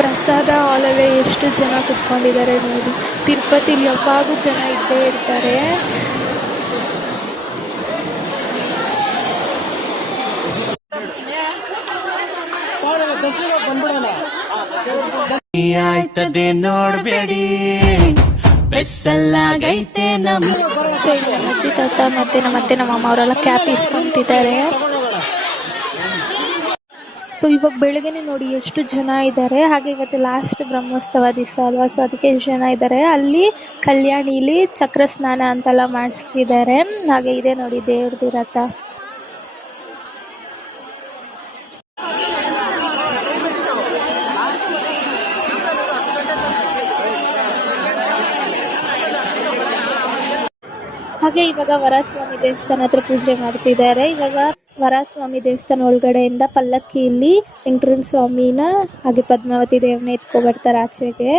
ಪ್ರಸಾದ ಹಾಲಲ್ಲೇ ಎಷ್ಟು ಜನ ಕುತ್ಕೊಂಡಿದ್ದಾರೆ ನೋಡಿ. ತಿರುಪತಿಲಿ ಯಾವಾಗೂ ಜನ ಇದ್ದೇ ಇರ್ತಾರೆ. ಆಯ್ತದೆ ನೋಡ್ಬೇಡಿ, ಬೆಸ್ಸಲಾಗೈತೆ ನಮ್. ಸೊ ಇಲ್ಲಿ ಅಜ್ಜಿ ತಾತ ಮತ್ತೆ ನಮ್ಮ ಅಮ್ಮ ಅವರೆಲ್ಲ ಕ್ಯಾಪ್ ಇಸ್ಕೊಂತಿದ್ದಾರೆ. ಸೊ ಇವಾಗ ಬೆಳಗ್ಗೆನೆ ನೋಡಿ ಎಷ್ಟು ಜನ ಇದ್ದಾರೆ. ಹಾಗೆ ಇವತ್ತು ಲಾಸ್ಟ್ ಬ್ರಹ್ಮೋತ್ಸವ ದಿವಸ ಅಲ್ವಾ, ಸೊ ಅದಕ್ಕೆ ಎಷ್ಟು ಜನ ಇದ್ದಾರೆ. ಅಲ್ಲಿ ಕಲ್ಯಾಣಿಲಿ ಚಕ್ರ ಸ್ನಾನ ಅಂತೆಲ್ಲ ಮಾಡಿಸಿದ್ದಾರೆ. ಹಾಗೆ ಇದೆ ನೋಡಿ ದೇವ್ರದ್ದು ರಥ. ಹಾಗೆ ಇವಾಗ ವರಸ್ವಾಮಿ ದೇವಸ್ಥಾನ ಹತ್ರ ಪೂಜೆ ಮಾಡ್ತಿದ್ದಾರೆ. ಇವಾಗ ವರಸ್ವಾಮಿ ದೇವಸ್ಥಾನ ಒಳಗಡೆಯಿಂದ ಪಲ್ಲಕ್ಕಿಯಲ್ಲಿ ವೆಂಕಟರಮಣ ಸ್ವಾಮಿನ ಹಾಗೆ ಪದ್ಮಾವತಿ ದೇವ್ರನ್ನ ಎತ್ಕೊ ಬರ್ತಾರೆ ಆಚೆಗೆ.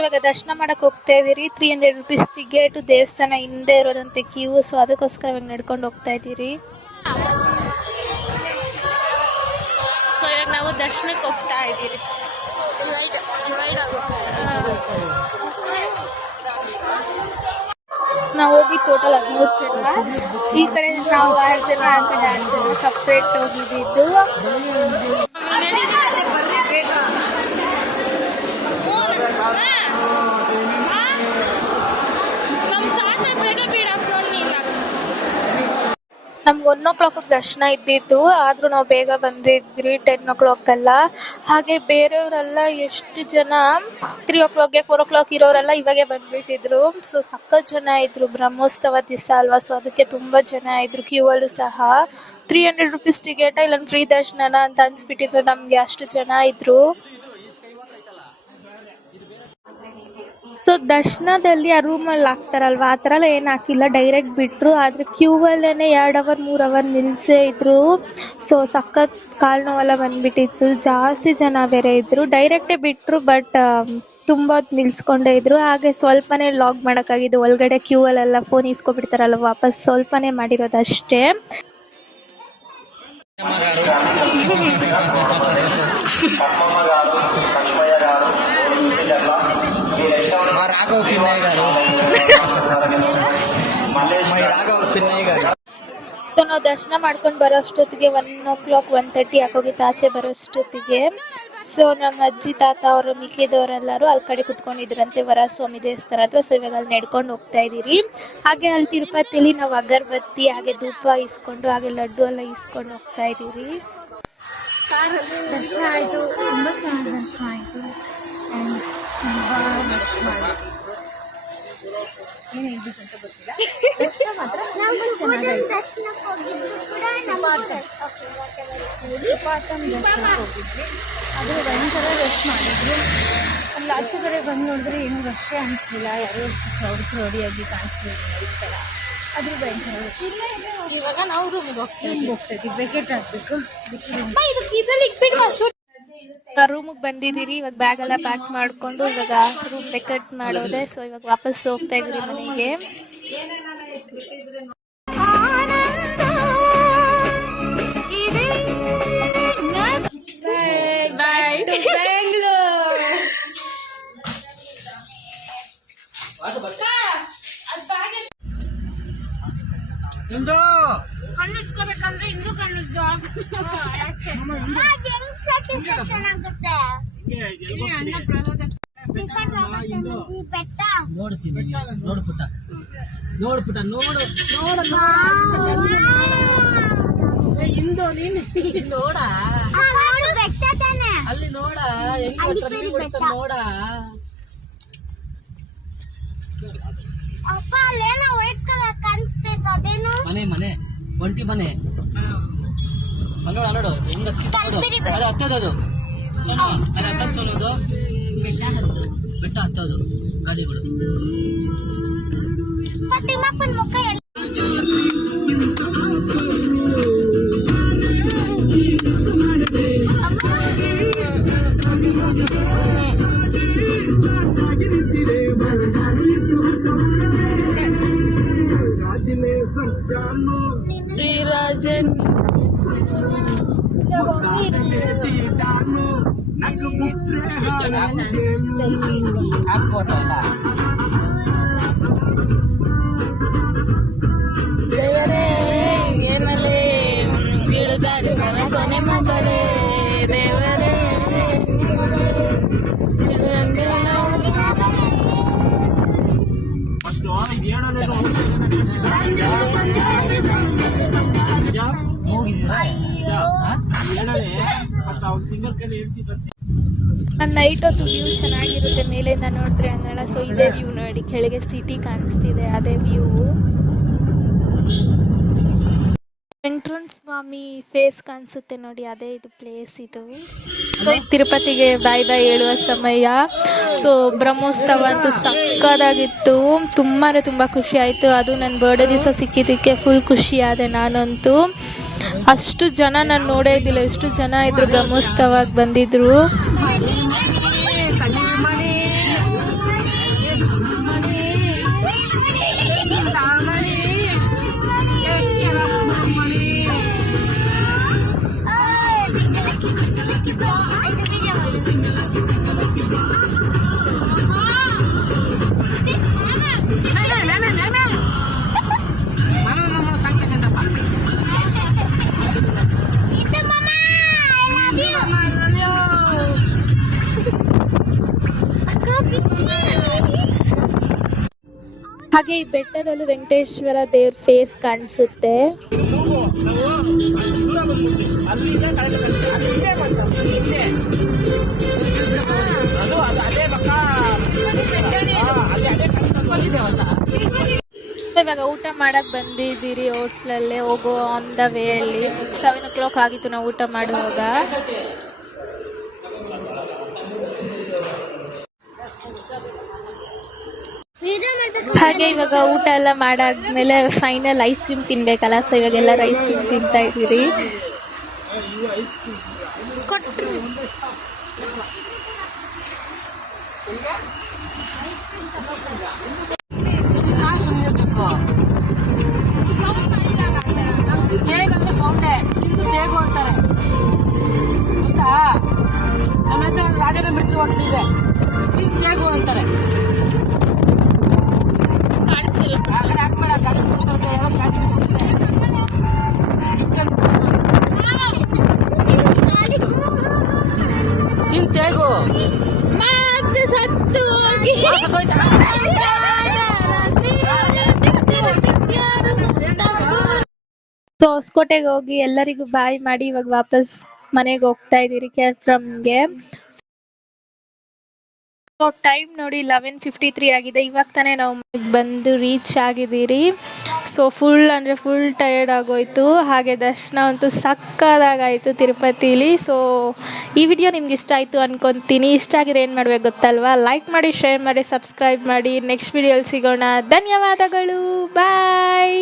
ಇವಾಗ ದರ್ಶನ ಮಾಡಕ್ ಹೋಗ್ತಾ ಇದೀರಿ. 300 rupees ಟಿಕೆಟ್, ದೇವಸ್ಥಾನ ಹಿಂದೆ ಇರೋದಂತೆ ಕ್ಯೂ. ಸೊ ಅದಕ್ಕೋಸ್ಕರ ಇವಾಗ ನಡ್ಕೊಂಡು ಹೋಗ್ತಾ ಇದೀರಿ. ಸೊ ಇವಾಗ ನಾವು ದರ್ಶನಕ್ಕೆ ಹೋಗ್ತಾ ಇದೀರಿ. ನಾವು ಹೋಗಿ ಟೋಟಲ್ 13 ಜನ. ಈ ಕಡೆ ನಾವು 6 ಜನ, ಆ ಕಡೆ 6 ಜನ ಸಪ್ರೇಟ್ ಹೋಗಿದ್ದು. ನಮ್ಗೆ 1 o'clock ದರ್ಶನ ಇದ್ದಿದ್ದು, ಆದ್ರೂ ನಾವು ಬೇಗ ಬಂದಿದ್ರಿ 10 o'clock ಅಲ್ಲ. ಹಾಗೆ ಬೇರೆಯವರೆಲ್ಲ ಎಷ್ಟು ಜನ 3 o'clock 4 o'clock ಇರೋರೆಲ್ಲ ಇವಾಗೆ ಬಂದ್ಬಿಟ್ಟಿದ್ರು. ಸೊ ಸಖತ್ ಜನ ಇದ್ರು, ಬ್ರಹ್ಮೋತ್ಸವ ದಿವಸ ಅಲ್ವಾ, ಸೊ ಅದಕ್ಕೆ ತುಂಬಾ ಜನ ಇದ್ರು ಕ್ಯೂ ಅಲ್ಲೂ ಸಹ. 300 rupees ಟಿಕೆಟ್ ಇಲ್ಲ ಫ್ರೀ ದರ್ಶನ ಅಂತ ಅನ್ಸ್ಬಿಟ್ಟಿದ್ರು ನಮ್ಗೆ, ಅಷ್ಟು ಜನ ಇದ್ರು. ಸೊ ದರ್ಶನದಲ್ಲಿ ಆ ರೂಮಲ್ಲಿ ಹಾಕ್ತಾರಲ್ವಾ, ಆ ಥರ ಎಲ್ಲ ಏನು ಹಾಕಿಲ್ಲ, ಡೈರೆಕ್ಟ್ ಬಿಟ್ರು. ಆದರೆ ಕ್ಯೂ ಅಲ್ಲೇನೆ 2 hour 3 hour ನಿಲ್ಸೇ ಇದ್ರು. ಸೊ ಸಖತ್ ಕಾಲು ನೋವೆಲ್ಲ ಬಂದ್ಬಿಟ್ಟಿತ್ತು, ಜಾಸ್ತಿ ಜನ ಬೇರೆ ಇದ್ರು. ಡೈರೆಕ್ಟೇ ಬಿಟ್ರು, ಬಟ್ ತುಂಬ ಹೊತ್ತು ನಿಲ್ಸ್ಕೊಂಡೇ ಇದ್ರು. ಹಾಗೆ ಸ್ವಲ್ಪನೇ ಲಾಗ್ ಮಾಡೋಕ್ಕಾಗಿದ್ದು, ಒಳಗಡೆ ಕ್ಯೂ ಅಲ್ಲೆಲ್ಲ ಫೋನ್ ಇಸ್ಕೊಬಿಡ್ತಾರಲ್ಲ, ವಾಪಸ್ ಸ್ವಲ್ಪನೇ ಮಾಡಿರೋದಷ್ಟೇ. ಸೊ ನಾವು ದರ್ಶನ ಮಾಡ್ಕೊಂಡು ಬರೋ ಅಷ್ಟೊತ್ತಿಗೆ 1 o'clock 1:30 ಆಗೋಗಿತ್ತು ಆಚೆ ಬರೋಷ್ಟೊತ್ತಿಗೆ. ಸೊ ನಮ್ಮ ಅಜ್ಜಿ ತಾತ ಅವರು ಮಿಕ್ಕಿದವರೆಲ್ಲರೂ ಅಲ್ಲಿ ಕಡೆ ಕುತ್ಕೊಂಡಿದ್ರಂತೆ ವರಸ್ವಾಮಿ ದೇವಸ್ಥಾನ ಹತ್ರ. ಸೊ ಇವಾಗ ಅಲ್ಲಿ ನಡ್ಕೊಂಡು ಹೋಗ್ತಾ ಇದೀರಿ. ಹಾಗೆ ಅಲ್ಲಿ ತಿರುಪತಿಯಲ್ಲಿ ನಾವು ಅಗರಬತ್ತಿ ಹಾಗೆ ಧೂಪ ಇಸ್ಕೊಂಡು ಹಾಗೆ ಲಡ್ಡು ಎಲ್ಲ ಇಸ್ಕೊಂಡು ಹೋಗ್ತಾ ಇದೀರಿ. ದರ್ಶನ ಆಯಿತು, ತುಂಬ ಚೆನ್ನಾಗಿ ದರ್ಶನ ಆಯಿತು. ತುಂಬ ಏನು ಹೇಳ್ಬೇಕಂತ ಗೊತ್ತಿಲ್ಲ, ದರ್ಶನ ಮಾತ್ರ ತುಂಬ ಚೆನ್ನಾಗಾಯಿತು. ಸುಪಾತಂ ದರ್ಶನಕ್ಕೆ ಹೋಗಿದ್ವಿ, ಆದರೆ ಭಯಂಕರ ರಶ್ ಮಾಡಿದ್ರು. ಅಲ್ಲಿ ಆಚೆ ಕಡೆ ಬಂದು ನೋಡಿದ್ರೆ ಏನು ರಶ್ಶೇ ಅನಿಸ್ಲಿಲ್ಲ, ಯಾರೋ ಕ್ರೌಡಿಯಾಗಿ ಕಾಣಿಸ್ಲಿಲ್ಲ ಈ ಥರ. ಆದರೂ ಭಯಂಕರ ರಶ್. ಇವಾಗ ನಾವು ರೂಮಿಗೆ ಹೋಗ್ತಾ ಇದ್ದೀವಿ, ವೆಕೆಟ್ ಹಾಕಬೇಕು. ರೂಮಿಗೆ ಬಂದಿದ್ದೀರಿ. ಇವಾಗ ಬ್ಯಾಗ್ ಎಲ್ಲ ಪ್ಯಾಕ್ ಮಾಡ್ಕೊಂಡು ಇವಾಗ ರೂಮ್ ವೆಕೆಟ್ ಮಾಡೋದೆ. ಸೊ ಇವಾಗ ವಾಪಸ್ ಹೋಗ್ತಾ ಇದೀರಿ ಮನೆಗೆ. ಕಣ್ಣು ಇಟ್ಕೋಬೇಕಂದ್ರೆ ಇಂದು ಕಣ್ಣು ಅನ್ನ ಪ್ರಸಾದ ನೋಡು ಪುಟ್ಟ, ಇಂದು ನೀನು ನೋಡ ಅಲ್ಲಿ ನೋಡ ಹೆಂಗ್ ನೋಡ. ಮನೆ ಒಂಟಿ ಮನೆ ನೋಡು ಹೆಂಗ ಅದು ಹತ್ತೋದು ಸೋನು, ಅದು ಹತ್ತೋದು ಸೋನೋದು ಬೆಟ್ಟ ಹತ್ತೋದು ಗಾಡಿಗಳು. ದೇವರೇ ಏನಲೇ ಬೀಳುತ್ತಾರೆ ಕೊನೆ ಮಗಳೇ ದೇವರೇ ನೈಟ್ ಹೊತ್ತು ವ್ಯೂ ಚೆನ್ನಾಗಿರುತ್ತೆ, ಮೇಲಿಂದ ನೋಡಿದ್ರೆ ಅನ್ನಲ್ಲ. ಸೊ ಇದೇ ವ್ಯೂ ನೋಡಿ, ಕೆಳಗೆ ಸಿಟಿ ಕಾಣಿಸ್ತಿದೆ, ಅದೇ ವ್ಯೂ. ವೆಂಕಟರಮಣ ಸ್ವಾಮಿ ಫೇಸ್ ಕಾಣಿಸುತ್ತೆ ನೋಡಿ, ಅದೇ ಇದು ಪ್ಲೇಸ್. ಇದು ತಿರುಪತಿಗೆ ಬಾಯ್ ಬಾಯ್ ಹೇಳುವ ಸಮಯ. ಸೊ ಬ್ರಹ್ಮೋತ್ಸವ ಅಂತೂ ಸಕ್ಕದಾಗಿತ್ತು, ತುಂಬಾ ಖುಷಿ ಆಯ್ತು. ಅದು ನನ್ನ ಬರ್ಡೇ ದಿವಸ ಸಿಕ್ಕಿದ್ದಕ್ಕೆ ಫುಲ್ ಖುಷಿ ಆದೆ ನಾನಂತೂ. ಅಷ್ಟು ಜನ ನಾನು ನೋಡೇ ಇದ್ದಿಲ್ಲ, ಎಷ್ಟು ಜನ ಇದ್ರು ಬ್ರಹ್ಮೋತ್ಸವಕ್ಕೆ ಬಂದಿದ್ರು. ಹಾಗೆ ಈ ಬೆಟ್ಟದಲ್ಲೂ ವೆಂಕಟೇಶ್ವರ ದೇವ್ರ ಫೇಸ್ ಕಾಣಿಸುತ್ತೆ. ಇವಾಗ ಊಟ ಮಾಡಕ್ ಬಂದಿದ್ದೀರಿ ಹೋಟ್ಲಲ್ಲೇ ಹೋಗೋ ಆನ್ ದ ವೇ ಅಲ್ಲಿ 7 o'clock ಆಗಿತ್ತು ನಾವು ಊಟ ಮಾಡುವಾಗ. ಹಾಗೆ ಇವಾಗ ಊಟ ಎಲ್ಲ ಮಾಡಾದ್ಮೇಲೆ ಫೈನಲ್ ಐಸ್ ಕ್ರೀಮ್ ತಿನ್ಬೇಕಲ್ಲ, ಸೊ ಇವಾಗ ಎಲ್ಲರೂ ಐಸ್ ಕ್ರೀಮ್ ತಿಂತಾ ಇದ್ದೀರಿ. ತೇಗಂದ್ರೆ ಸೌಂಡೆ, ನಿಮ್ದು ತೇಗು ಅಂತಾರೆ ಗೊತ್ತಾ. ನಮ್ಮ ಹತ್ರ ರಾಜನ ಮೆಟ್ಲು ಹೊರಟಿದೆ, ಈಗ ತೇಗು ಅಂತಾರೆ. ಹಾಕ್ಬೇಡ, ಗಾಡಿ ನೀವು ತೇಗು ಸೊ ಹೊಸಕೋಟೆಗೆ ಹೋಗಿ ಎಲ್ಲರಿಗೂ ಬಾಯ್ ಮಾಡಿ ಇವಾಗ ವಾಪಸ್ ಮನೆಗೆ ಹೋಗ್ತಾ ಇದ್ದೀರಿ ಕೇರ್ಫ್ರಮ್ಗೆ. ಸೊ ಟೈಮ್ ನೋಡಿ 11:53 ಆಗಿದೆ. ಇವಾಗ ತಾನೇ ನಾವು ಬಂದು ರೀಚ್ ಆಗಿದ್ದೀರಿ. ಸೊ ಫುಲ್ ಟಯರ್ಡ್ ಆಗೋಯ್ತು. ಹಾಗೆ ದರ್ಶನ ಅಂತೂ ಸಕ್ಕದಾಗಾಯಿತು ತಿರುಪತಿಲಿ. ಸೊ ಈ ವಿಡಿಯೋ ನಿಮ್ಗೆ ಇಷ್ಟ ಆಯಿತು ಅನ್ಕೊತೀನಿ. ಇಷ್ಟ ಆಗಿದ್ರೆ ಏನು ಮಾಡ್ಬೇಕು ಗೊತ್ತಲ್ವಾ, ಲೈಕ್ ಮಾಡಿ, ಶೇರ್ ಮಾಡಿ, ಸಬ್ಸ್ಕ್ರೈಬ್ ಮಾಡಿ. ನೆಕ್ಸ್ಟ್ ವಿಡಿಯೋಲಿ ಸಿಗೋಣ. ಧನ್ಯವಾದಗಳು, ಬಾಯ್.